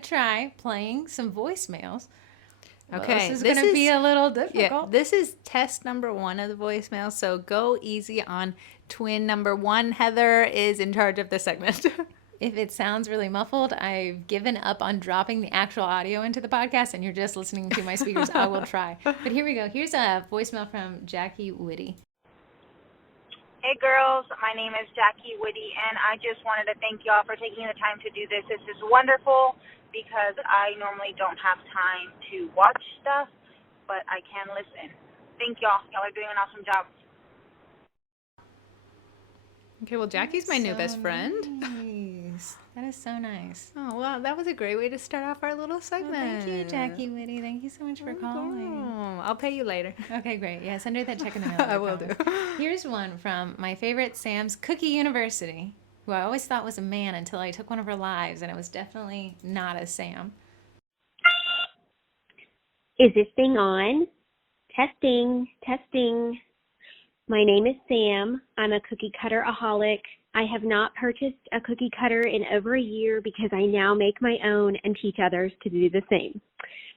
to try playing some voicemails. Okay. This is going to be a little difficult. Yeah, this is test number 1 of the voicemail, so go easy on twin number 1. Heather is in charge of the segment. If it sounds really muffled, I've given up on dropping the actual audio into the podcast and you're just listening to my speakers. I will try. But here we go. Here's a voicemail from Jackie Whitty. Hey girls, my name is Jackie Whitty, and I just wanted to thank y'all for taking the time to do this. This is wonderful because I normally don't have time to watch stuff, but I can listen. Thank y'all. Y'all are doing an awesome job. Okay, well, Jackie's my new best friend. Nice. That is so nice. Oh, wow, that was a great way to start off our little segment. Thank you, Jackie Whitty. Thank you so much for calling. I'll pay you later. Okay, great. Yeah, send her that check in the mail. I will do. Here's one from my favorite Sam's Cookie University, who I always thought was a man until I took one of her lives, and it was definitely not a Sam. Is this thing on? Testing, testing. My name is Sam. I'm a cookie cutter-aholic. I have not purchased a cookie cutter in over a year because I now make my own and teach others to do the same.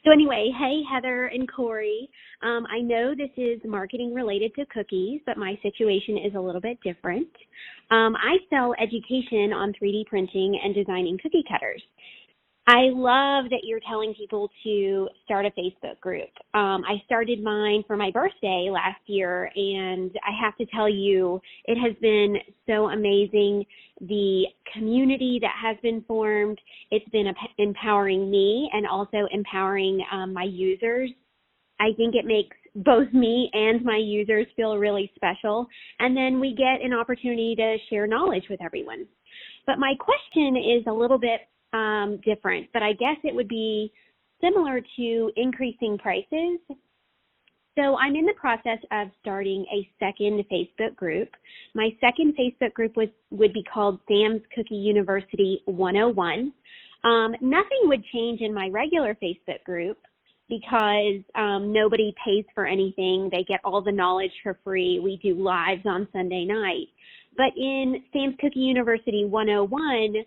So anyway, hey, Heather and Corey. I know this is marketing related to cookies, but my situation is a little bit different. I sell education on 3D printing and designing cookie cutters. I love that you're telling people to start a Facebook group. I started mine for my birthday last year, and I have to tell you, it has been so amazing. The community that has been formed, it's been empowering me and also empowering my users. I think it makes both me and my users feel really special, and then we get an opportunity to share knowledge with everyone. But my question is a little bit different, but I guess it would be similar to increasing prices. So I'm in the process of starting a second Facebook group. My second Facebook group would be called Sam's Cookie University 101. Nothing would change in my regular Facebook group because nobody pays for anything. They get all the knowledge for free. We do lives on Sunday night. But in Sam's Cookie University 101,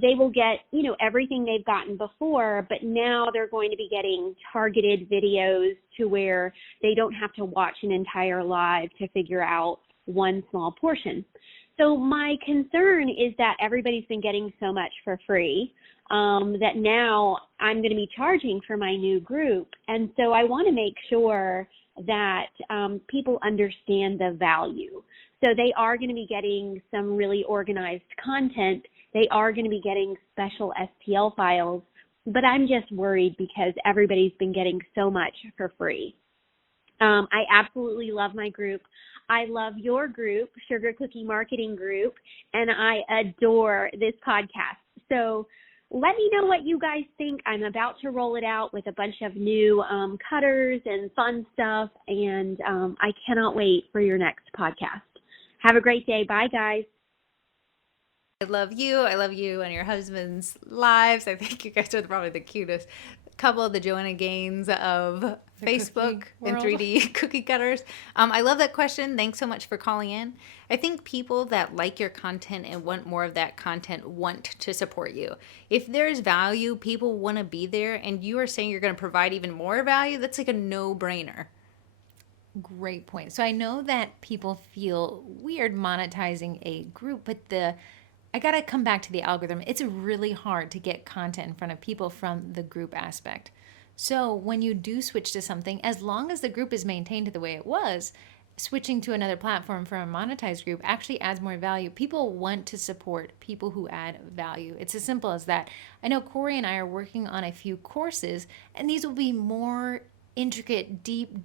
they will get, everything they've gotten before, but now they're going to be getting targeted videos to where they don't have to watch an entire live to figure out one small portion. So my concern is that everybody's been getting so much for free that now I'm going to be charging for my new group. And so I want to make sure that people understand the value. So they are going to be getting some really organized content. They are going to be getting special STL files, but I'm just worried because everybody's been getting so much for free. I absolutely love my group. I love your group, Sugar Cookie Marketing Group, and I adore this podcast. So let me know what you guys think. I'm about to roll it out with a bunch of new cutters and fun stuff, and I cannot wait for your next podcast. Have a great day. Bye, guys. I love you. I love you and your husband's lives. I think you guys are probably the cutest couple of the Joanna Gaines of Facebook and 3D cookie cutters. I love that question. Thanks so much for calling in. I think people that like your content and want more of that content want to support you. If there's value, people want to be there, and you are saying you're going to provide even more value, that's like a no-brainer. Great point. So I know that people feel weird monetizing a group, but I got to come back to the algorithm. It's really hard to get content in front of people from the group aspect. So when you do switch to something, as long as the group is maintained the way it was, switching to another platform for a monetized group actually adds more value. People want to support people who add value. It's as simple as that. I know Corey and I are working on a few courses, and these will be more intricate, deep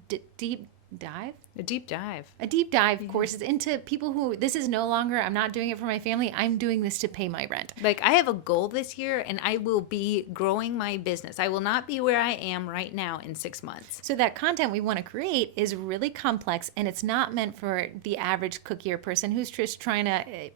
dive? A deep dive. A deep dive courses into people who, this is no longer, I'm not doing it for my family, I'm doing this to pay my rent. Like, I have a goal this year, and I will be growing my business. I will not be where I am right now in 6 months. So that content we want to create is really complex, and it's not meant for the average cookier person who's just trying to,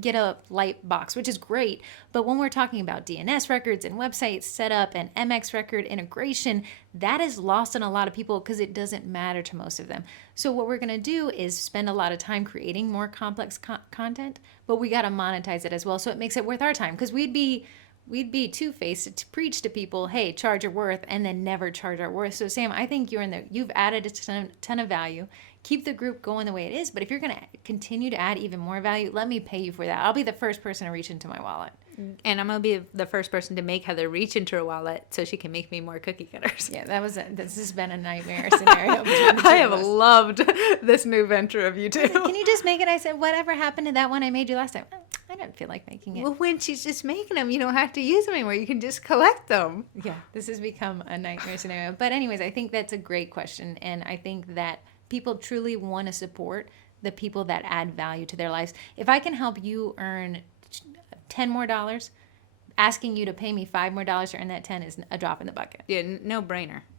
get a light box, which is great. But when we're talking about DNS records and website setup and MX record integration, that is lost on a lot of people because it doesn't matter to most of them. So what we're going to do is spend a lot of time creating more complex content, but we got to monetize it as well. So it makes it worth our time, because we'd be we'd be two-faced to preach to people, hey, charge your worth, and then never charge our worth. So Sam, I think you've added a ton of value. Keep the group going the way it is, but if you're going to continue to add even more value, let me pay you for that. I'll be the first person to reach into my wallet. And I'm going to be the first person to make Heather reach into her wallet so she can make me more cookie cutters. Yeah, this has been a nightmare scenario between the two I of have us. loved this new venture of you two. Can you just make it? I said, whatever happened to that one I made you last time? I didn't feel like making it. Well, when she's just making them, you don't have to use them anymore. You can just collect them. Yeah, this has become a nightmare scenario. But anyways, I think that's a great question. And I think that people truly want to support the people that add value to their lives. If I can help you earn $10 more, asking you to pay me $5 more to earn that 10 is a drop in the bucket. Yeah, no brainer.